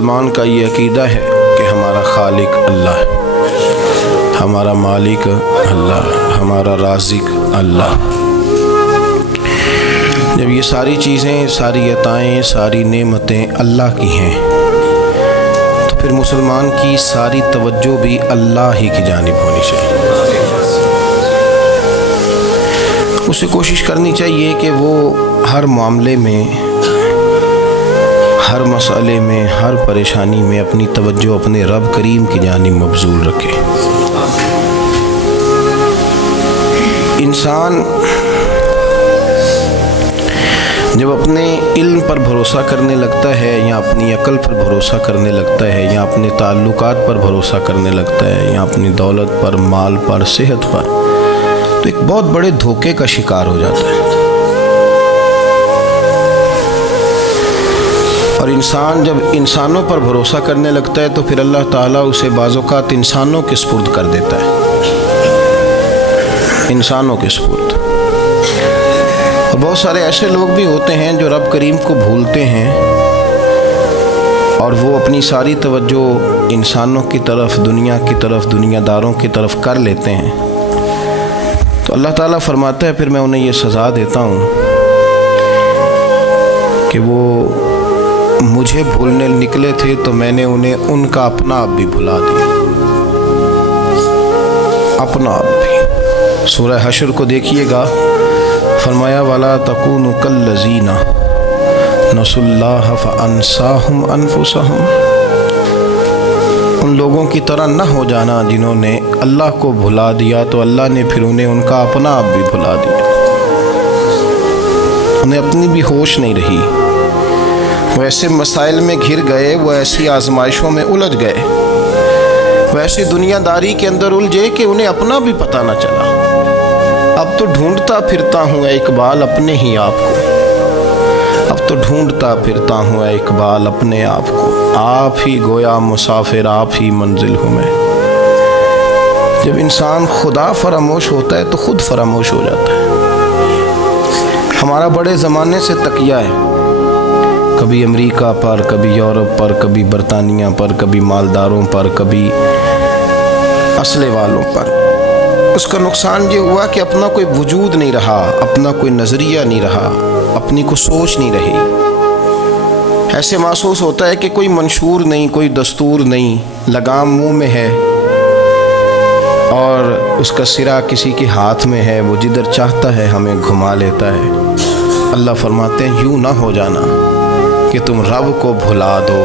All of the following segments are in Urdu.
مسلمان کا یہ عقیدہ ہے کہ ہمارا خالق اللہ ہے، ہمارا مالک اللہ، ہمارا رازق اللہ۔ جب یہ ساری چیزیں، ساری عطائیں، ساری نعمتیں اللہ کی ہیں تو پھر مسلمان کی ساری توجہ بھی اللہ ہی کی جانب ہونی چاہیے۔ اسے کوشش کرنی چاہیے کہ وہ ہر معاملے میں، ہر مسئلے میں، ہر پریشانی میں اپنی توجہ اپنے رب کریم کی جانب مبذول رکھے۔ انسان جب اپنے علم پر بھروسہ کرنے لگتا ہے، یا اپنی عقل پر بھروسہ کرنے لگتا ہے، یا اپنے تعلقات پر بھروسہ کرنے لگتا ہے، یا اپنی دولت پر، مال پر، صحت پر، تو ایک بہت بڑے دھوکے کا شکار ہو جاتا ہے۔ اور انسان جب انسانوں پر بھروسہ کرنے لگتا ہے تو پھر اللہ تعالیٰ اسے بعض اوقات انسانوں کے سپرد کر دیتا ہے، انسانوں کے سپرد۔ اور بہت سارے ایسے لوگ بھی ہوتے ہیں جو رب کریم کو بھولتے ہیں اور وہ اپنی ساری توجہ انسانوں کی طرف، دنیا کی طرف، دنیا داروں کی طرف کر لیتے ہیں، تو اللہ تعالیٰ فرماتا ہے پھر میں انہیں یہ سزا دیتا ہوں کہ وہ مجھے بھولنے نکلے تھے تو میں نے انہیں ان کا اپنا آپ بھی بھلا دیا، اپنا آپ بھی۔ سورہ حشر کو دیکھیے گا، فرمایا وَلَا تَكُونُوا كَالَّذِينَ نَسُوا اللَّهَ فَأَنسَاهُمْ أَنفُسَهُمْ۔ ان لوگوں کی طرح نہ ہو جانا جنہوں نے اللہ کو بھلا دیا تو اللہ نے پھر انہیں ان کا اپنا آپ بھی بھلا دیا، انہیں اپنی بھی ہوش نہیں رہی، وہ ایسے مسائل میں گھر گئے، وہ ایسی آزمائشوں میں الجھ گئے، وہ ایسی دنیا داری کے اندر الجھے کہ انہیں اپنا بھی پتہ نہ چلا۔ اب تو ڈھونڈتا پھرتا ہوں اے اقبال اپنے ہی آپ کو، اب تو ڈھونڈتا پھرتا ہوں اے اقبال اپنے آپ کو، آپ ہی گویا مسافر، آپ ہی منزل ہوں میں۔ جب انسان خدا فراموش ہوتا ہے تو خود فراموش ہو جاتا ہے۔ ہمارا بڑے زمانے سے تکیہ ہے، کبھی امریکہ پر، کبھی یورپ پر، کبھی برطانیہ پر، کبھی مالداروں پر، کبھی اسلحے والوں پر۔ اس کا نقصان یہ ہوا کہ اپنا کوئی وجود نہیں رہا، اپنا کوئی نظریہ نہیں رہا، اپنی کوئی سوچ نہیں رہی۔ ایسے محسوس ہوتا ہے کہ کوئی منشور نہیں، کوئی دستور نہیں، لگام منہ میں ہے اور اس کا سرا کسی کے ہاتھ میں ہے، وہ جدھر چاہتا ہے ہمیں گھما لیتا ہے۔ اللہ فرماتے ہیں یوں نہ ہو جانا کہ تم رب کو بھلا دو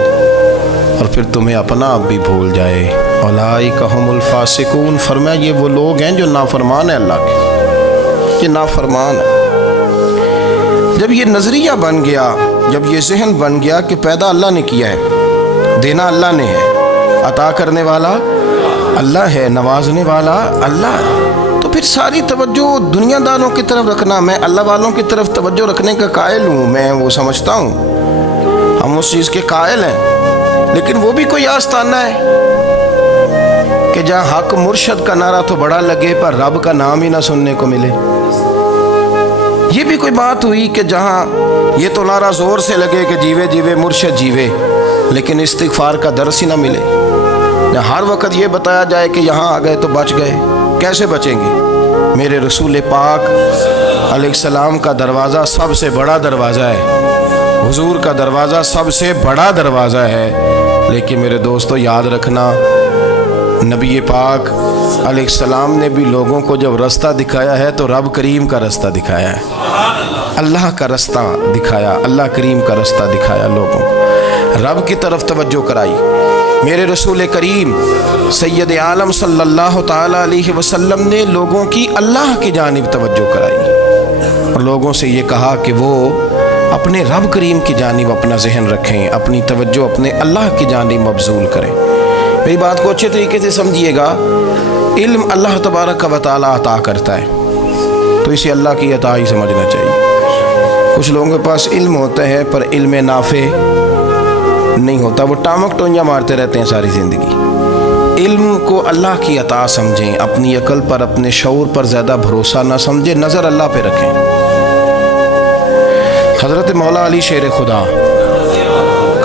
اور پھر تمہیں اپنا آپ بھی بھول جائے۔ اولئک ھم الفاسقون، فرمایا یہ وہ لوگ ہیں جو نافرمان ہیں اللہ کے، یہ نافرمان ہے۔ جب یہ نظریہ بن گیا، جب یہ ذہن بن گیا کہ پیدا اللہ نے کیا ہے، دینا اللہ نے ہے، عطا کرنے والا اللہ ہے، نوازنے والا اللہ ہے، تو پھر ساری توجہ دنیا داروں کی طرف رکھنا، میں اللہ والوں کی طرف توجہ رکھنے کا قائل ہوں، میں وہ سمجھتا ہوں، ہم اس چیز کے قائل ہیں، لیکن وہ بھی کوئی آستانہ ہے کہ جہاں حق مرشد کا نعرہ تو بڑا لگے پر رب کا نام ہی نہ سننے کو ملے۔ یہ بھی کوئی بات ہوئی کہ جہاں یہ تو نعرہ زور سے لگے کہ جیوے جیوے مرشد جیوے، لیکن استغفار کا درس ہی نہ ملے۔ ہر وقت یہ بتایا جائے کہ یہاں آ گئے تو بچ گئے، کیسے بچیں گے؟ میرے رسول پاک علیہ السلام کا دروازہ سب سے بڑا دروازہ ہے، حضور کا دروازہ سب سے بڑا دروازہ ہے، لیکن میرے دوستو یاد رکھنا، نبی پاک علیہ السلام نے بھی لوگوں کو جب رستہ دکھایا ہے تو رب کریم کا رستہ دکھایا ہے، اللہ کا رستہ دکھایا، اللہ کریم کا رستہ دکھایا، لوگوں رب کی طرف توجہ کرائی۔ میرے رسول کریم سید عالم صلی اللہ تعالیٰ علیہ وسلم نے لوگوں کی اللہ کی جانب توجہ کرائی اور لوگوں سے یہ کہا کہ وہ اپنے رب کریم کی جانب اپنا ذہن رکھیں، اپنی توجہ اپنے اللہ کی جانب مبذول کریں۔ میری بات کو اچھے طریقے سے سمجھیے گا، علم اللہ تبارک و تعالیٰ عطا کرتا ہے تو اسے اللہ کی عطا ہی سمجھنا چاہیے۔ کچھ لوگوں کے پاس علم ہوتا ہے پر علم نافع نہیں ہوتا، وہ ٹامک ٹونیاں مارتے رہتے ہیں ساری زندگی۔ علم کو اللہ کی عطا سمجھیں، اپنی عقل پر، اپنے شعور پر زیادہ بھروسہ نہ سمجھیں، نظر اللہ پہ رکھیں۔ حضرت مولا علی شیر خدا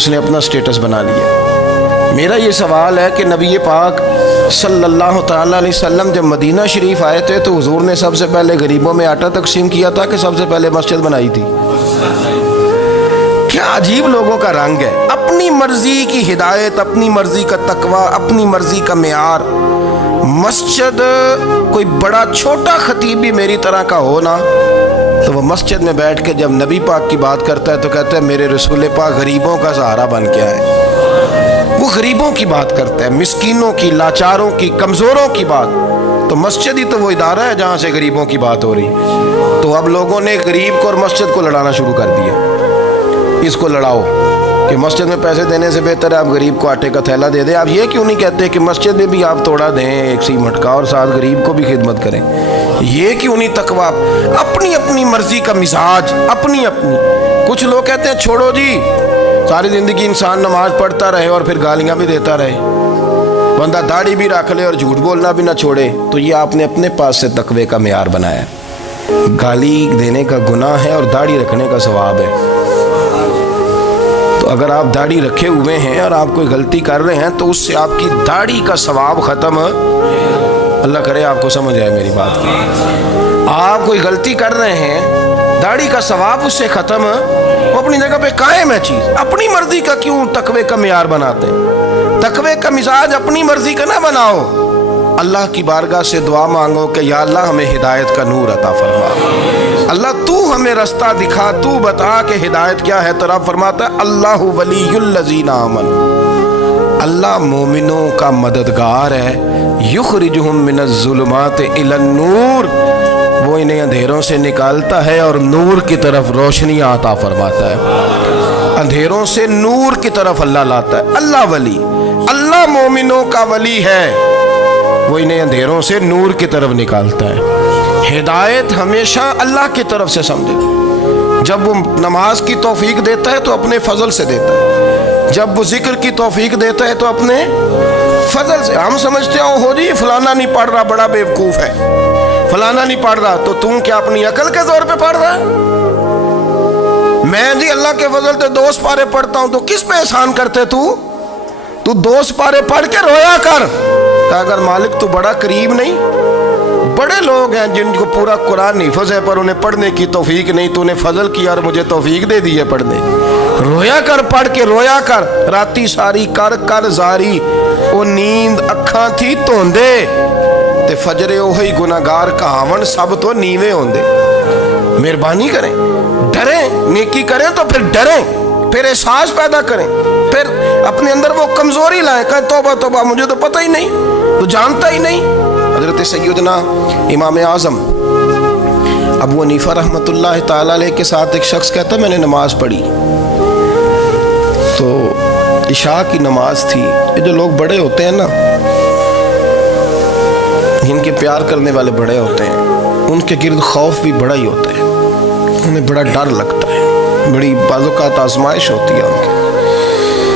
اس نے اپنا سٹیٹس بنا لیا۔ میرا یہ سوال ہے کہ نبی پاک صلی اللہ تعالیٰ علیہ وسلم جب مدینہ شریف آئے تھے تو حضور نے سب سے پہلے غریبوں میں آٹا تقسیم کیا تھا کہ سب سے پہلے مسجد بنائی تھی؟ کیا عجیب لوگوں کا رنگ ہے، اپنی مرضی کی ہدایت، اپنی مرضی کا تقوی، اپنی مرضی کا معیار۔ مسجد کوئی بڑا چھوٹا خطیب بھی میری طرح کا ہو نا تو وہ مسجد میں بیٹھ کے جب نبی پاک کی بات کرتا ہے تو کہتا ہے میرے رسول پاک غریبوں کا سہارا بن کے آئے۔ وہ غریبوں کی بات کرتا ہے، مسکینوں کی، لاچاروں کی، کمزوروں کی بات۔ تو مسجد ہی تو وہ ادارہ ہے جہاں سے غریبوں کی بات ہو رہی۔ تو اب لوگوں نے غریب کو اور مسجد کو لڑانا شروع کر دیا، اس کو لڑاؤ کہ مسجد میں پیسے دینے سے بہتر ہے آپ غریب کو آٹے کا تھیلا دے دیں۔ آپ یہ کیوں نہیں کہتے کہ مسجد میں بھی آپ توڑا دیں ایک سی مٹکا اور ساتھ غریب کو بھی خدمت کریں؟ یہ کیوں نہیں تقویٰ؟ اپنی اپنی مرضی کا مزاج، اپنی اپنی۔ کچھ لوگ کہتے ہیں چھوڑو جی، ساری زندگی انسان نماز پڑھتا رہے اور پھر گالیاں بھی دیتا رہے، بندہ داڑھی بھی رکھ لے اور جھوٹ بولنا بھی نہ چھوڑے، تو یہ آپ نے اپنے پاس سے تقوی کا معیار بنایا۔ گالی دینے کا گناہ ہے اور داڑھی رکھنے کا ثواب ہے۔ تو اگر آپ داڑھی رکھے ہوئے ہیں اور آپ کوئی غلطی کر رہے ہیں تو اس سے آپ کی داڑھی کا ثواب ختم، اللہ کرے آپ کو سمجھ آئے میری بات کی۔ آپ کوئی غلطی کر رہے ہیں، داڑھی کا ثواب اس سے ختم، وہ اپنی جگہ پہ قائم ہے چیز۔ اپنی مرضی کا کیوں تقوی کا معیار بناتے ہیں؟ تقوی کا مزاج اپنی مرضی کا نہ بناؤ۔ اللہ کی بارگاہ سے دعا مانگو کہ یا اللہ ہمیں ہدایت کا نور عطا فرما، اللہ تو ہمیں رستہ دکھا، تو بتا کہ ہدایت کیا ہے۔ تو رب فرماتا ہے اللہ ولی الذین آمنوا، اللہ مومنوں کا مددگار ہے، یخرجہم من الظلمات الی النور، وہ انہیں اندھیروں سے نکالتا ہے اور نور کی طرف روشنی عطا فرماتا ہے۔ اندھیروں سے نور کی طرف اللہ لاتا ہے۔ اللہ ولی، اللہ مومنوں کا ولی ہے، وہ انہیں اندھیروں سے نور کی طرف نکالتا ہے۔ ہدایت ہمیشہ اللہ کی طرف سے سمجھے۔ جب وہ نماز کی توفیق دیتا ہے تو اپنے فضل سے دیتا ہے، جب وہ ذکر کی توفیق دیتا ہے تو اپنے فضل سے۔ ہم سمجھتے ہو جی فلانا نہیں پڑھ رہا بڑا بیوقوف ہے، فلانا نہیں پڑھ رہا، تو تم کیا اپنی عقل کے زور پہ پڑھ رہا ہے؟ میں جی اللہ کے فضل سے 2 سپارے پڑھتا ہوں، تو کس پہ احسان کرتے تو 2 سپارے پڑھ کے رویا کر کہ اگر مالک تو بڑا قریب نہیں۔ بڑے لوگ ہیں جن کو پورا قرآن حفظ ہے پر انہیں پڑھنے کی توفیق نہیں، تو انہیں فضل کیا اور مجھے توفیق دے دی ہے پڑھنے۔ رویا کر، پڑھ کے رویا کر، راتی ساری کر کر زاری، وہ نیند اکھاں تھی توندے تے فجرے اوہی گناہگار کہاون سب تو نیوے ہوندے۔ مہربانی کریں، ڈریں، نیکی کریں تو پھر ڈریں، پھر احساس پیدا کریں، پھر اپنے اندر وہ کمزوری لائیں، کہیں توبہ توبہ مجھے تو پتہ ہی نہیں، تو جانتا ہی نہیں۔ حضرت سیدنا امام اعظم ابو حنیفہ رحمۃ اللہ تعالیٰ علیہ کے ساتھ ایک شخص کہتا ہے میں نے نماز پڑھی، تو عشاء کی نماز تھی۔ یہ جو لوگ بڑے ہوتے ہیں نا، جن کے پیار کرنے والے بڑے ہوتے ہیں، ان کے گرد خوف بھی بڑا ہی ہوتا ہے، انہیں بڑا ڈر لگتا ہے، بڑی بعض اوقات آزمائش ہوتی ہے ان کی۔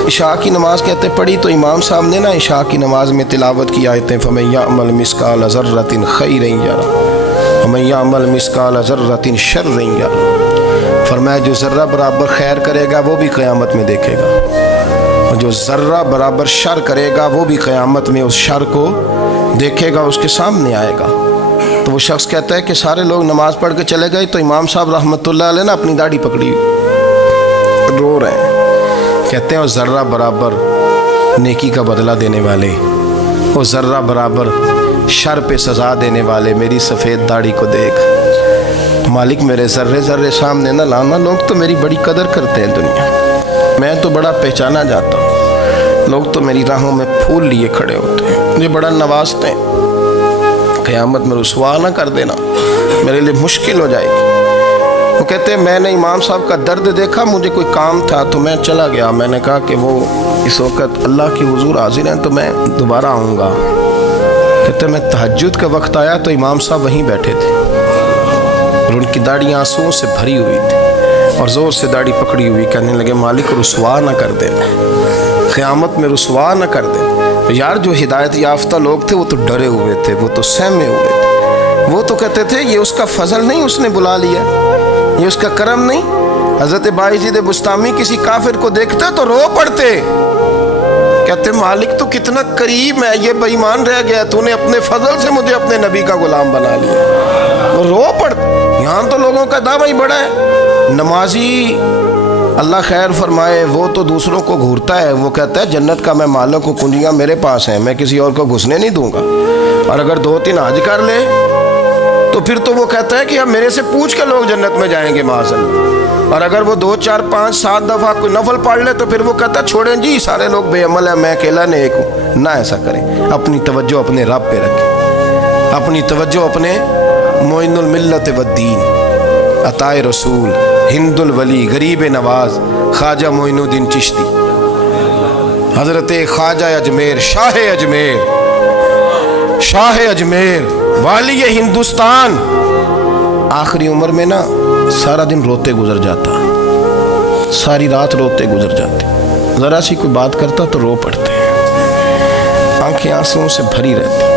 عشاء کی نماز کہتے پڑھی تو امام صاحب نے نا عشاء کی نماز میں تلاوت کی آیتیں فَمَن يَعْمَلْ مِثْقَالَ ذَرَّةٍ خَيْرًا يَرَهُ وَمَن يَعْمَلْ مِثْقَالَ ذَرَّةٍ شَرًّا يَرَهُ، فرمایا جو ذرہ برابر خیر کرے گا وہ بھی قیامت میں دیکھے گا، اور جو ذرہ برابر شر کرے گا وہ بھی قیامت میں اس شر کو دیکھے گا، اس کے سامنے آئے گا۔ تو وہ شخص کہتا ہے کہ سارے لوگ نماز پڑھ کے چلے گئے تو امام صاحب رحمۃ اللہ علیہ نے اپنی داڑھی پکڑی، رو رہے ہیں، کہتے ہیں وہ ذرہ برابر نیکی کا بدلہ دینے والے، وہ ذرہ برابر شر پہ سزا دینے والے میری سفید داڑھی کو دیکھ، مالک میرے ذرے ذرے سامنے نہ لانا، لوگ تو میری بڑی قدر کرتے ہیں دنیا، میں تو بڑا پہچانا جاتا ہوں، لوگ تو میری راہوں میں پھول لیے کھڑے ہوتے ہیں، مجھے بڑا نوازتے ہیں، قیامت میں رسوا نہ کر دینا، میرے لیے مشکل ہو جائے گی۔ وہ کہتے ہیں میں نے امام صاحب کا درد دیکھا، مجھے کوئی کام تھا تو میں چلا گیا، میں نے کہا کہ وہ اس وقت اللہ کی حضور حاضر ہیں تو میں دوبارہ آؤں گا۔ کہتے ہیں میں تہجد کا وقت آیا تو امام صاحب وہیں بیٹھے تھے اور ان کی داڑھی آنسوؤں سے بھری ہوئی تھی اور زور سے داڑھی پکڑی ہوئی، کہنے لگے مالک رسوا نہ کر دینا، قیامت میں رسوا نہ کر دینا۔ یار جو ہدایت یافتہ لوگ تھے وہ تو ڈرے ہوئے تھے، وہ تو سہمے ہوئے تھے، وہ تو کہتے تھے یہ اس کا فضل نہیں، اس نے بلا لیا، یہ اس کا کرم نہیں، حضرت باعزید بستامی کسی کافر کو دیکھتے تو رو پڑتے، کہتے مالک تو کتنا کریم ہے، یہ بے ایمان رہ گیا، تو نے اپنے فضل سے مجھے اپنے نبی کا غلام بنا لیا، وہ رو پڑتے۔ یہاں تو لوگوں کا دعویٰ ہی بڑا ہے۔ نمازی اللہ خیر فرمائے وہ تو دوسروں کو گھورتا ہے، وہ کہتا ہے جنت کا میں مالک ہوں، کنجیاں میرے پاس ہیں، میں کسی اور کو گھسنے نہیں دوں گا، اور اگر 2-3 حج کر لے تو پھر تو وہ کہتا ہے کہ اب میرے سے پوچھ کے لوگ جنت میں جائیں گے معاذ اللہ، اور اگر وہ 2 4 5 7 دفعہ کوئی نفل پڑھ لے تو پھر وہ کہتا ہے چھوڑیں جی سارے لوگ بے عمل ہیں، میں اکیلا نیک ہوں۔ نہ ایسا کریں، اپنی توجہ اپنے رب پہ رکھیں، اپنی توجہ اپنے معین الملت والدین، عطا رسول، ہند الولی، غریب نواز، خواجہ معین الدین چشتی، حضرت خواجہ اجمیر، شاہ اجمیر، والی ہندوستان، آخری عمر میں نا سارا دن روتے گزر جاتا، ساری رات روتے گزر جاتے، ذرا سی کوئی بات کرتا تو رو پڑتے، آنکھیں آنسوؤں سے بھری رہتی۔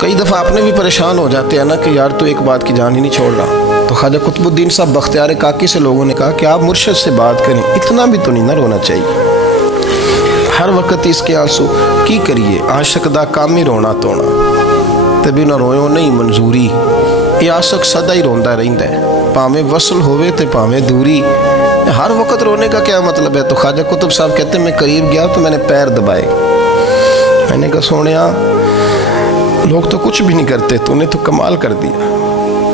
کئی دفعہ آپ نے بھی پریشان ہو جاتے ہیں نا کہ یار تو ایک بات کی جان ہی نہیں چھوڑ رہا، تو خواجہ قطب الدین صاحب بختیار کاکی سے لوگوں نے کہا کہ آپ مرشد سے بات کریں، اتنا بھی تو نہیں نہ رونا چاہیے، ہر وقت اس کے آنسو کی کریے، عاشق دا کام ہی رونا تونا، تبھی نہ رویو نہیں منظوری، یہ عاشق سدا ہی روندا رہندا ہے، پاویں وصل ہوئے تے پاویں دوری، ہر وقت رونے کا کیا مطلب ہے؟ تو خواجہ قطب صاحب کہتے ہیں میں قریب گیا تو میں نے پیر دبائے، میں نے کہا سونیا لوگ تو کچھ بھی نہیں کرتے، تو نے تو کمال کر دیا،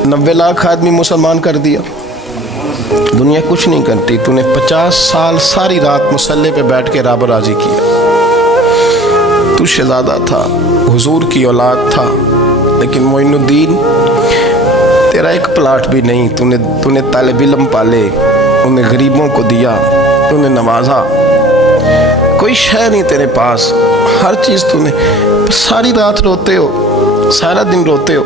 90 لاکھ آدمی مسلمان کر دیا، دنیا کچھ نہیں کرتی، تو نے 50 سال ساری رات مصلی پہ بیٹھ کے رب راضی کیا، تو شہزادہ تھا، حضور کی اولاد تھا، لیکن معین الدین تیرا ایک پلاٹ بھی نہیں، تو نے طالب علم پالے، انہیں غریبوں کو دیا، تو نے نوازا، کوئی شے نہیں تیرے پاس، ہر چیز تو نے، ساری رات روتے ہو، سارا دن روتے ہو۔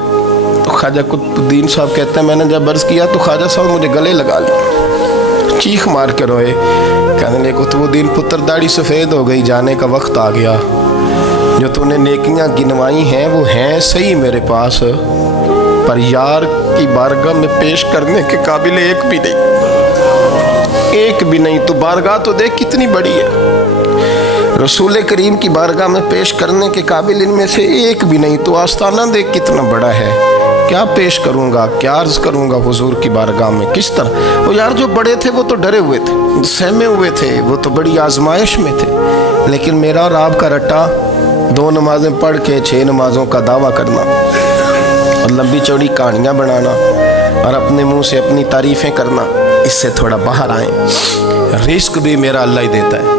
تو خواجہ قطب الدین صاحب کہتے ہیں میں نے جب عرض کیا تو خواجہ صاحب مجھے گلے لگا لیا، چیخ مار کے روئے، کہنے لگے قطب الدین پتر داڑھی سفید ہو گئی، جانے کا وقت آ گیا، جو تو نے نیکیاں گنوائی ہیں وہ ہیں صحیح میرے پاس، پر یار کی بارگاہ میں پیش کرنے کے قابل ایک بھی نہیں، تو بارگاہ تو دیکھ کتنی بڑی ہے، رسول کریم کی بارگاہ میں پیش کرنے کے قابل ان میں سے ایک بھی نہیں، تو آستانہ دیکھ کتنا بڑا ہے، کیا پیش کروں گا، کیا عرض کروں گا حضور کی بارگاہ میں، کس طرح؟ وہ یار جو بڑے تھے وہ تو ڈرے ہوئے تھے، سہمے ہوئے تھے، وہ تو بڑی آزمائش میں تھے، لیکن میرا اور آپ کا رٹا 2 نمازیں پڑھ کے 6 نمازوں کا دعویٰ کرنا اور لمبی چوڑی کہانیاں بنانا اور اپنے منہ سے اپنی تعریفیں کرنا، اس سے تھوڑا باہر آئیں۔ رزق بھی میرا اللہ ہی دیتا ہے،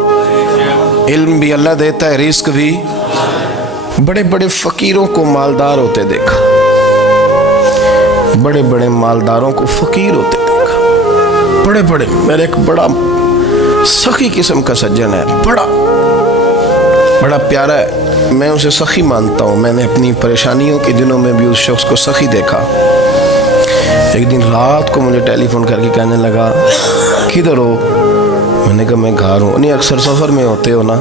علم بھی اللہ دیتا ہے، رزق بھی۔ بڑے بڑے فقیروں کو مالدار ہوتے دیکھا، بڑے بڑے مالداروں کو فقیر ہوتے دیکھا، بڑے بڑے، میرے ایک بڑا سخی قسم کا سجن ہے، بڑا پیارا ہے، میں اسے سخی مانتا ہوں، میں نے اپنی پریشانیوں کے دنوں میں بھی اس شخص کو سخی دیکھا۔ ایک دن رات کو مجھے ٹیلی فون کر کے کہنے لگا کدھر ہو؟ میں نے کہا میں گھر ہوں۔ نہیں اکثر سفر میں ہوتے ہو نا؟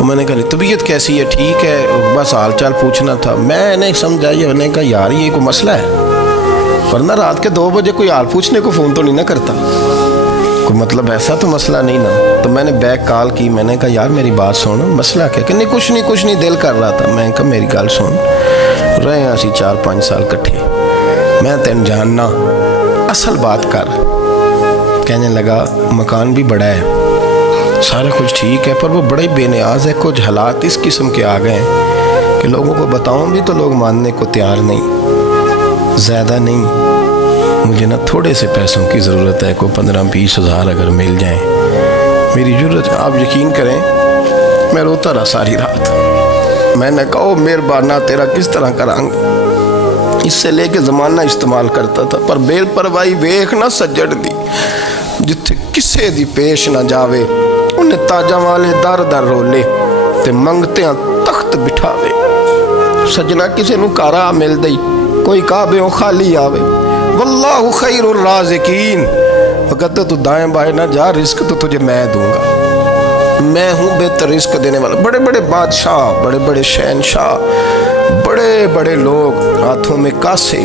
میں نے کہا طبیعت کیسی ہے؟ ٹھیک ہے، بس حال چال پوچھنا تھا۔ میں نے سمجھائی، میں نے کہا یار یہ کوئی مسئلہ ہے، ورنہ رات کے 2 بجے کوئی حال پوچھنے کو فون تو نہیں نہ کرتا، کوئی مطلب ایسا تو مسئلہ نہیں نا۔ تو میں نے بیک کال کی، میں نے کہا یار میری بات سن، مسئلہ کیا؟ کہ نہیں کچھ نہیں دل کر رہا تھا۔ میں نے کہا میری گل سن، رہے ہیں اسی 4-5 سال کٹھے، میں تین جاننا، اصل بات کر۔ کہنے لگا مکان بھی بڑا ہے، سارا کچھ ٹھیک ہے، پر وہ بڑے بے نیاز ہے، کچھ حالات اس قسم کے آ گئے ہیں کہ لوگوں کو بتاؤں بھی تو لوگ ماننے کو تیار نہیں، زیادہ نہیں، مجھے نا تھوڑے سے پیسوں کی ضرورت ہے، کوئی 15-20 ہزار اگر مل جائیں میری ضرورت۔ آپ یقین کریں میں روتا رہا ساری رات۔ میں نے کہا مہربانہ تیرا کس طرح کرانگ، اس سے لے کے زمانہ استعمال کرتا تھا، پر بے پرواہی ویکھ نہ سجڑ دی، جتھے کسے دی پیش نہ جاوے، انہیں تاجاں والے در در رولے تے منگتیاں تخت بٹھاوے۔ سجنا کسے نو کارا مل دئی، کوئی کعبے خالی آوے، واللہ خیر الرازقین، وقت تو دائیں بائیں نہ جا، رزق تو تجھے میں دوں گا، میں ہوں بہتر رزق دینے والا۔ بڑے بڑے بادشاہ، بڑے بڑے شہنشاہ، بڑے بڑے لوگ، ہاتھوں میں کاسے،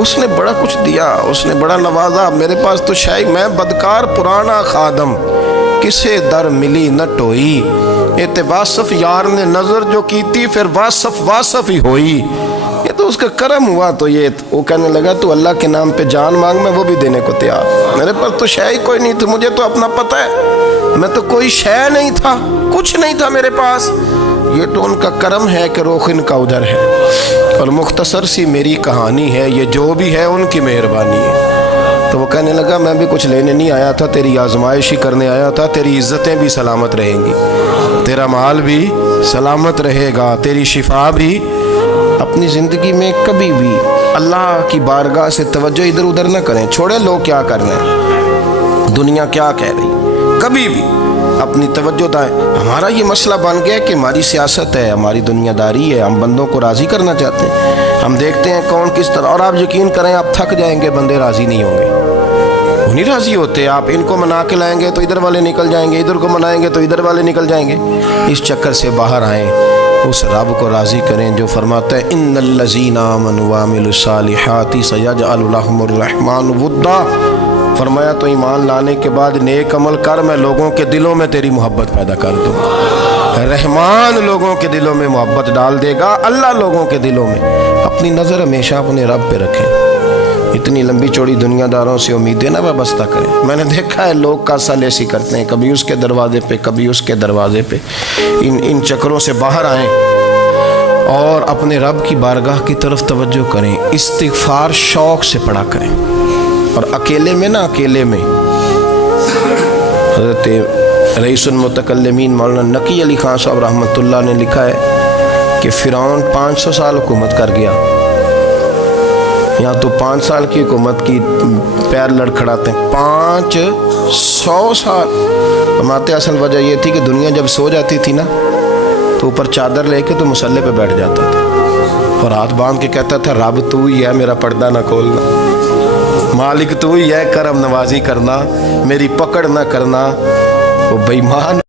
اس نے بڑا کچھ دیا, اس نے بڑا نوازا. میرے پاس تو شاید میں بدکار پرانا خادم, کسے در ملی نہ ٹوئی. اے واصف یار نے نظر جو کی تھی, پھر واصف ہی ہوئی. یہ تو اس کا کرم ہوا. تو یہ وہ کہنے لگا تو اللہ کے نام پہ جان مانگ, میں وہ بھی دینے کو تیار. میرے پاس تو شے کوئی نہیں تھی, مجھے تو اپنا پتہ ہے, میں تو کوئی شے نہیں تھا, کچھ نہیں تھا میرے پاس. یہ تو ان کا کرم ہے کہ رخ ان کا ادھر ہے. اور مختصر سی میری کہانی ہے, یہ جو بھی ہے ان کی مہربانی ہے. تو وہ کہنے لگا میں بھی کچھ لینے نہیں آیا تھا, تیری آزمائش ہی کرنے آیا تھا. تیری عزتیں بھی سلامت رہیں گی, تیرا مال بھی سلامت رہے گا, تیری شفا بھی. اپنی زندگی میں کبھی بھی اللہ کی بارگاہ سے توجہ ادھر ادھر نہ کریں. چھوڑے لوگ کیا کر رہے ہیں, دنیا کیا کہہ رہی, کبھی بھی اپنی توجہ دائیں. ہمارا یہ مسئلہ بن گیا کہ ہماری سیاست ہے, ہماری دنیا داری ہے, ہم بندوں کو راضی کرنا چاہتے ہیں. ہم دیکھتے ہیں کون کس طرح, اور آپ یقین کریں آپ تھک جائیں گے, بندے راضی نہیں ہوں گے, وہ نہیں راضی ہوتے. آپ ان کو منا کے لائیں گے تو ادھر والے نکل جائیں گے, ادھر کو منائیں گے تو ادھر والے نکل جائیں گے. اس چکر سے باہر آئیں, اس رب کو راضی کریں جو فرماتا ہے ان الذین آمنوا وعملوا الصالحات سیجعل لهم الرحمن ودا. فرمایا تو ایمان لانے کے بعد نیک عمل کر, میں لوگوں کے دلوں میں تیری محبت پیدا کر دوں. رحمان لوگوں کے دلوں میں محبت ڈال دے گا, اللہ لوگوں کے دلوں میں. اپنی نظر ہمیشہ اپنے رب پہ رکھیں. اتنی لمبی چوڑی دنیا داروں سے امیدیں نہ وابستہ کریں. میں نے دیکھا ہے لوگ کاسا لیسی کرتے ہیں, کبھی اس کے دروازے پہ کبھی اس کے دروازے پہ. ان چکروں سے باہر آئیں اور اپنے رب کی بارگاہ کی طرف توجہ کریں. استغفار شوق سے پڑھا کریں, اور اکیلے میں نا, اکیلے میں. حضرت رئیس المتکلمین مولانا نقی علی خان صاحب رحمۃ اللہ نے لکھا ہے کہ فرعون 500 سال حکومت کر گیا. یہاں تو 5 سال کی حکومت کی پیر لڑکھڑاتے ہیں, 500 سال. فرماتے اصل وجہ یہ تھی کہ دنیا جب سو جاتی تھی نا تو اوپر چادر لے کے تو مسلح پہ بیٹھ جاتا تھا, اور ہاتھ باندھ کے کہتا تھا رب تو ہی ہے, میرا پردہ نہ کھولنا, مالک تو ہی ہے, کرم نوازی کرنا, میری پکڑ نہ کرنا. وہ بے ایمان